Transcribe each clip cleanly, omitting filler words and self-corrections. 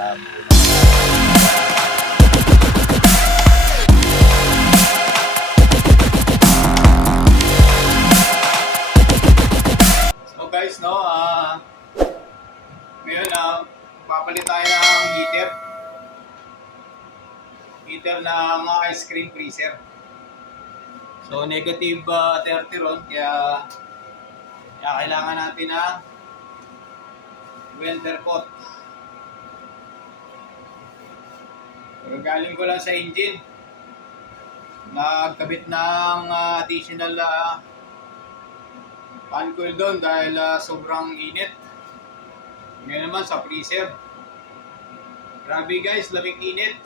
So guys, no, ngayon papalit tayo ng heater ng ice cream freezer. So negative 30 ron, kaya kailangan natin ng welder coat. Pero galing ko lang sa engine, nagkabit ng additional fan coil doon dahil sobrang init. Ngayon naman sa freezer, grabe guys, lamig init.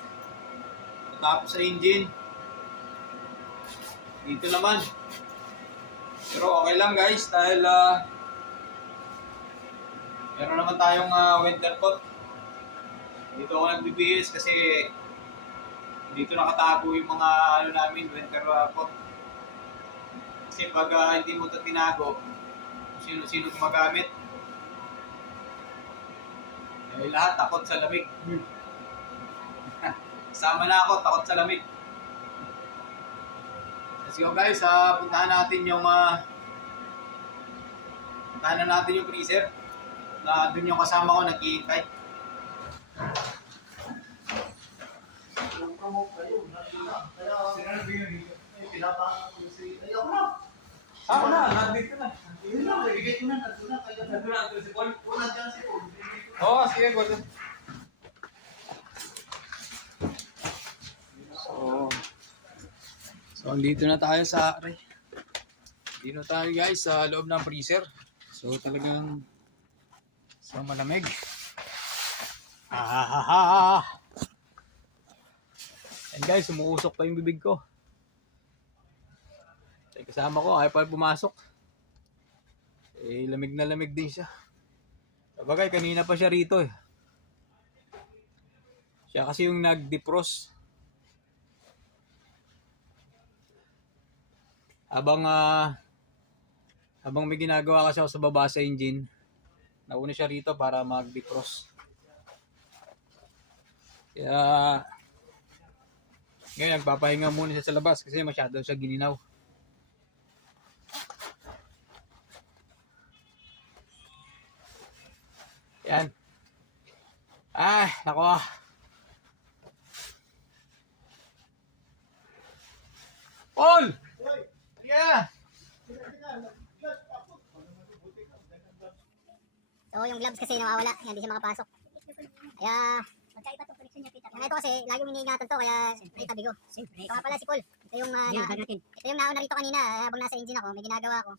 Tapos sa engine, dito naman. Pero okay lang guys dahil meron naman tayong winter coat. Dito ako nagbibihis kasi dito nakatago yung mga namin winter coat. Kasi pag hindi mo ito tinago, sino gumagamit, eh, lahat takot sa lamig. Sama na ako, takot sa lamig. Let's go guys, puntahan natin yung freezer na dun yung kasama ko nag-iintay. Ako na, nandito na. Ibigay ko na, nandun na. Si Paul. Unang dyan si Paul. Oo, sige, gusto. So, andito na tayo dito na tayo guys sa loob ng freezer. So, talagang malamig. And guys, umuusok pa yung bibig ko. So, kasama ko, ayaw pa pumasok. Eh, lamig na lamig din siya. Sabagay, kanina pa siya rito eh. Siya kasi yung nag-defrost. Habang may ginagawa kasi ako sa baba sa engine, nauna siya rito para mag-defrost. Kaya ngayon nagpapahinga muna siya sa labas kasi masyado siya gininaw. Yan. Nako. Paul! Yeah! So yung gloves kasi nawawala, hindi siya makapasok. Kaya magkaiba itong connection niya kita. Ito kasi laging iniingatan to kaya naitabi ko. Ito nga pala si Paul. Ito yung nauna rito kanina habang nasa engine ako, may ginagawa ako.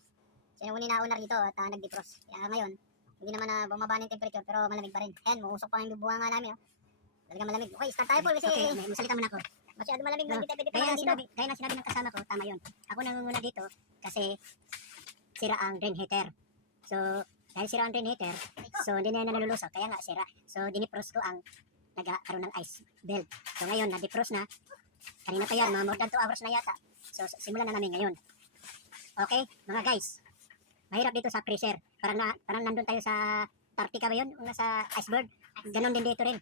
Siya yung nauna rito at nag-defrost. Kaya ngayon, hindi naman bumaba ng temperature pero malamig pa rin. Ayan, muusok pa yung bubuha nga namin. Talagang malamig. Okay, start tayo Paul kasi masalita muna ako. Masyado malamig, hindi tayo pwede kaya na sinabi ng kasama ko, tama yun. Ako nangunguna dito kasi sira ang drain heater. So, dahil sira ang drain heater, so hindi na nalulusot, kaya nga sira. So, dinifrost ko ang nagkaroon ng ice belt. So, ngayon, na-defrost na. Kanina pa yan, mga more than 2 hours na yata. So, simulan na namin ngayon. Okay, mga guys. Mahirap dito sa freezer. Parang nandun tayo sa Antarctica ba yun? Nasa iceberg. Ganon din dito rin.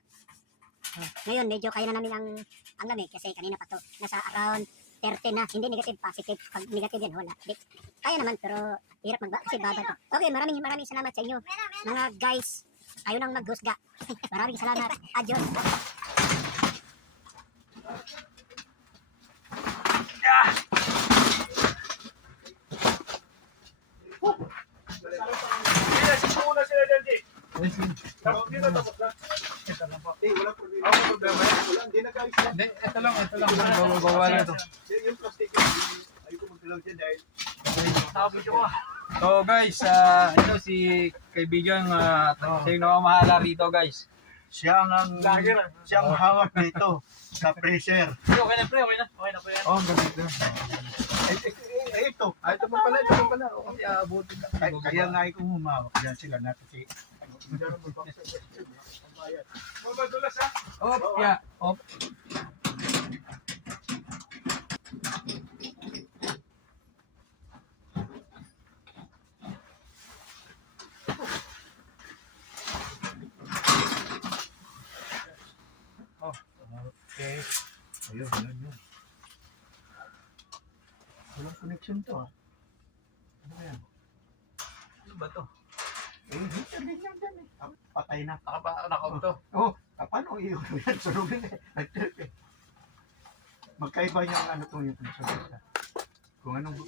Ngayon, medyo kaya na namin ang lamig kasi kanina pa to. Nasa around 30 na. Hindi negative, positive. Pag negative yan, wala. Kaya naman, pero hirap kasi baba to. Okay, maraming salamat sa inyo. Mga guys, ayaw nang maghusga. Maraming salamat. Adios. Hindi, ito lang. Bawa na ito. Yung plastic ayaw ko magdalaw dyan dahil So guys, ito si kaibigan, siya yung nakamahala rito guys. siya ang hawak dito sa freezer. Okay na pre. Oh, ganito. Ito pa pala. Okay, abutin na. Kaya nga ko humawak. Yan sila natin si mabadulas ha? Oh, yeah. Oh. Okay. Ayun. Walang connection to ah. Ano ba yan? Ano ba to? Heater din yan dyan eh. Patay na. Naka-off to. Paano iyo yan? Sunugin eh. Nag-trip eh. Magkaiba yung ano to yung sunugin. Kung anong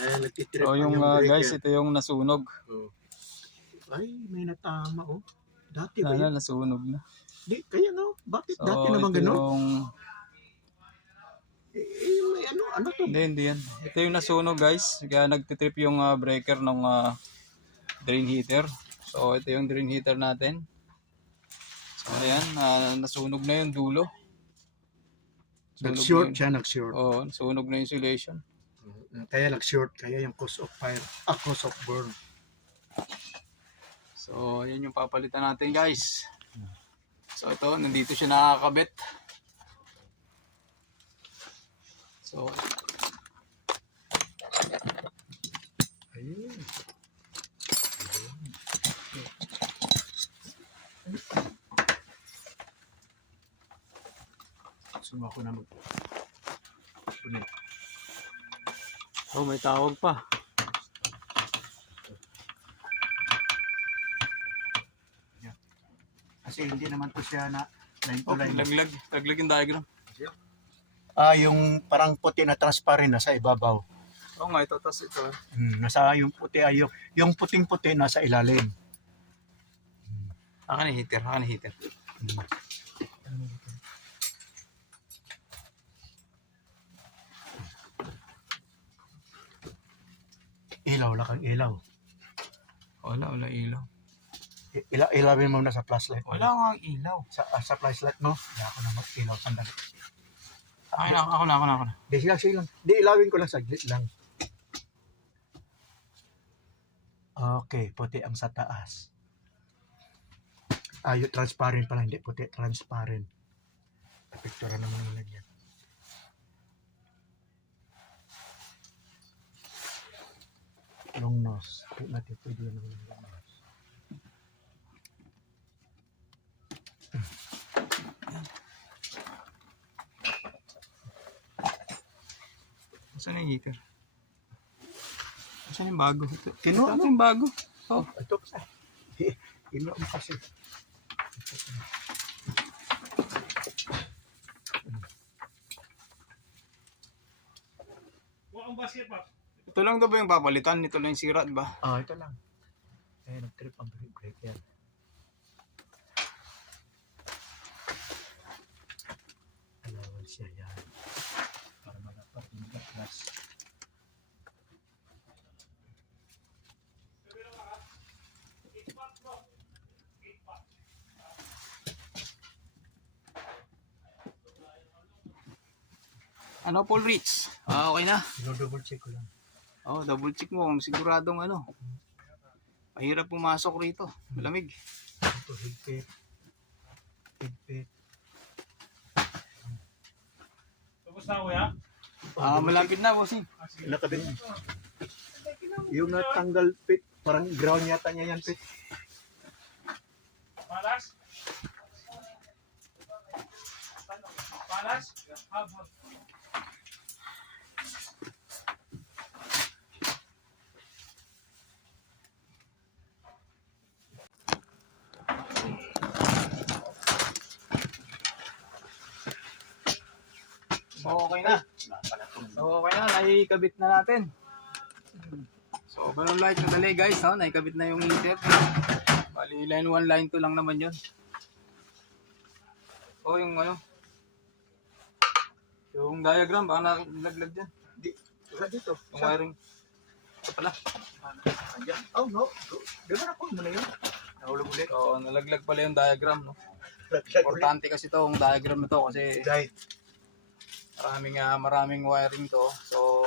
nagtitrip So yung guys, ito yung nasunog. Ay, may natama oh. Dati ba yun? Nasunog na. Di, kaya no? Bakit So dati naman ito gano'n? yung... May ano to? Hindi yan. Ito yung nasunog guys. Kaya nagtitrip yung breaker ng drain heater. So ito yung drain heater natin. So ayan, nasunog na yung dulo. Nag-short siya, nag-short. Oo, nasunog na yung insulation. Kaya nag-short, kaya yung cause of fire, cause of burn. So ayan yung papalitan natin guys. So ito, nandito siya nakakabit. So Ayun. Sumako na mag-punin. oh, may tawag pa. Kasi hindi naman to siya na line to Oh, line. laglag yung diagram. Yung parang puti na transparent na sa ibabaw. Oo nga, ito, tas ito. Nasa yung puti ay yung puting-puti nasa ilalim. Akan na heater, Ilaw lang ang ilaw. Wala ilaw. Ilawin mo na sa flashlight. Wala nga ilaw. Sa flashlight mo. Hindi ako na mag-ilaw sandali. Ako na. Di silang. Di ilawin ko lang saglit lang. Okay, puti ang sa taas. Yung transparent pala, hindi puti, transparent. Picture naman nila yan. Long nose. Natin pwede yun ng long nose. Saan yung heater? Saan yung bago? Kinuha Ito mo? yung bago. Oh. Ito kasi. Kinuha mo kasi. Ito lang daw ba yung papalitan? Ito lang yung sira, ba? Ito lang. Nag-trip ang break yan. Alawan siya yan. Para malapat yung gas. Ano, full reach? Okay na. Double check ko lang. Oh, double check mo kung siguradong ano. Mahirap pumasok rito. Malamig. Ito, higpit. Higpit. Tapos na kuya? Malapit na, bossing. Nakabit. Yung natanggal pit, parang ground yata niya yan pit. Palas? So, okay na. Naikabit na natin. So, ganun lang kadali guys, no? Naikabit na yung heater. Bali, line 1, line 2 lang naman yun. O, yung ano, yung diagram, baka nalaglag dyan. Wala dito. Yung wiring. Ito pala. Andyan. Oh, no. Diba na po mo na yun? Nahulog ulit. So, nalaglag pala yung diagram, no? Importante kasi itong diagram na to kasi Dahil. maraming wiring to. So,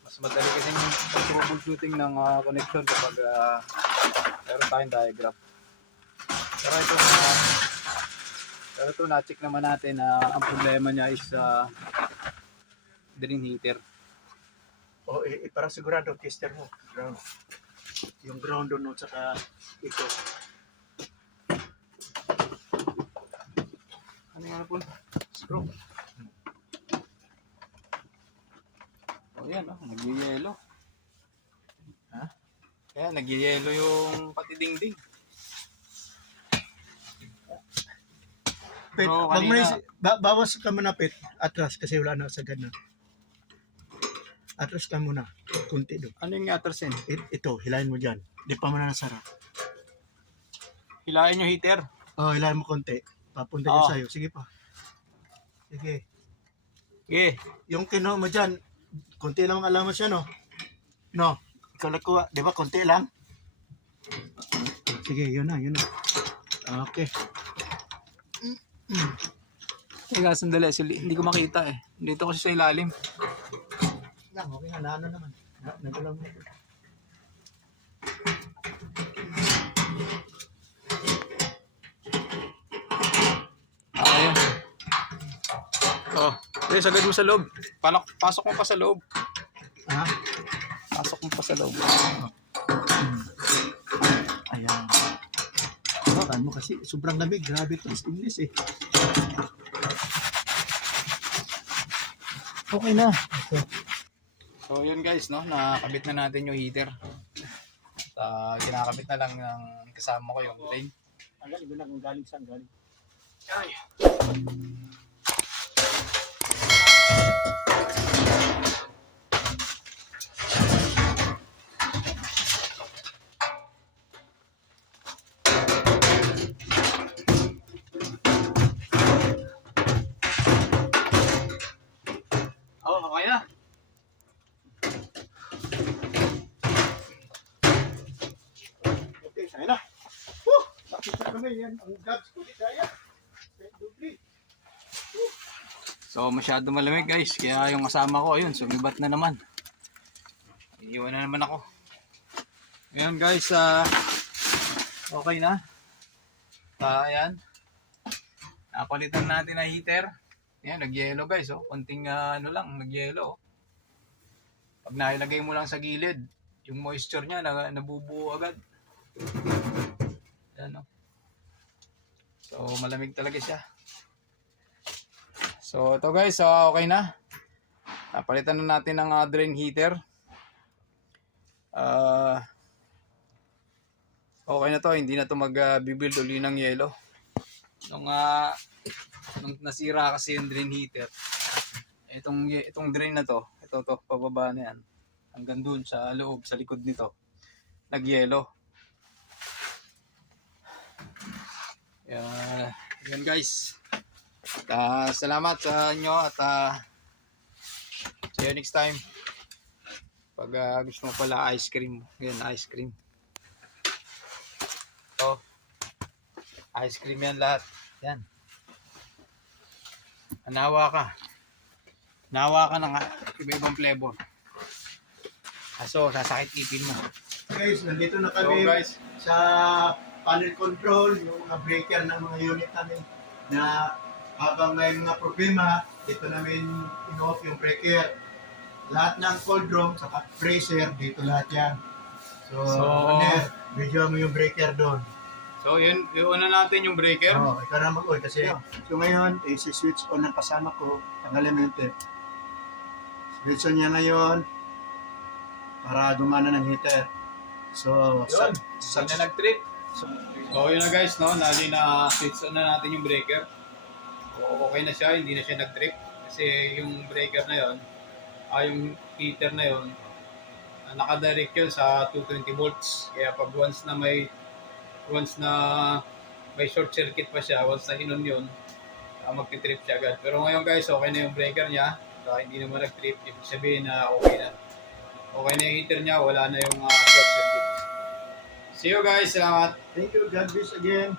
mas madali kasi yung troubleshooting ng connection kapag meron tayong diagram. Pero ito na-check naman natin na ang problema niya is drain heater. Para sigurado, tester mo. Ground. Yung ground doon, saka ito. hapon. Screw. O yan, oh, nagyayelo. Ha? Kaya nagyayelo yung pati dingding. Pet, Bro, wag mo kanina- bawas ka muna, Pet. Atras kasi wala na sagad na. Atras ka muna. Kunti doon. Ano yung atrasin? Ito, hilahin mo dyan. Di pa mo na nasara. Hilain yung heater. Oh, hilahin mo konti. Papunta Oo. dyan sa'yo. Sige pa. Sige. Okay. Yung kinuha mo dyan, konti lang ang alam mo siya, no? No. Ikaw nakuha. Di ba, konti lang? Sige, yun na, yun na. Okay. Teka, sandali. Hindi ko makita eh. Dito kasi sa ilalim. Lang, okay na. Naano naman. Nagalaw mo. Ayun. Oh, sagad mo sa loob. Pasok mo pa sa loob. Ha? Pasok mo pa sa loob. Ayan. Bakan mo kasi sobrang lamig. Grabe ito sa English eh. Okay na. Okay. So yun guys, no, nakakabit na natin yung heater. At kinakabit na lang ng kasama ko yung drain. Ang galing mo na kung galing saan galing. Ay. Oh, okay na. Okay, kaya na. Woo! Nakita ko na yan. Ang gabs ko ni Daya. Dubli. So masyado malamig guys, kaya yung kasama ko ayun, sumibat na naman. Iiwan na naman ako. Ngayon guys, okay na. Ayan. Napalitan natin na heater. Ayan, nag-yellow guys, oh. Konting ano lang, nag-yellow. Oh. Pag nailagay mo lang sa gilid, yung moisture niya nabubuo agad. Ayan, oh. So malamig talaga siya. So ito guys, okay na. Napalitan na natin ang drain heater. Okay na to, hindi na to mag-build uli ng yelo. Nung nasira kasi yung drain heater, itong drain na to, ito pababa na yan, hanggang dun sa loob, sa likod nito, nagyelo. Yan guys. Salamat sa inyo at see you next time. Pag gusto mo pala ice cream, yan ice cream. Oh, ice cream yan lahat. Yan. Nawa ka ng iba-ibang flavor. Kaso sasakit ipin mo. Guys, nandito na So kami guys, sa panel control, yung mga breaker ng mga unit namin na habang may mga problema, dito namin in-off yung breaker. Lahat ng cold room, saka freezer, dito lahat yan. So, Manel, video mo yung breaker doon. so yun, iuna natin yung breaker. Oo, ikaw na mag-on kasi. So ngayon, si-switch on ng kasama ko, ang elemente. Switch on niya ngayon para gumana ng heater. So, Yun, hindi na nag-trip. So yun na guys, no? Nali na switch on na natin yung breaker. Okay na siya, hindi na siya nag-trip. Kasi yung breaker na yon, yung heater na yon, nakadirect yun sa 220 volts. Kaya pag once na may short circuit pa siya, once na inon yun, magti-trip siya agad. Pero ngayon guys, okay na yung breaker niya. Hindi naman nag-trip. Ibig sabihin na okay na. Okay na yung heater niya, wala na yung short circuit. See you guys, salamat. Thank you, God bless again.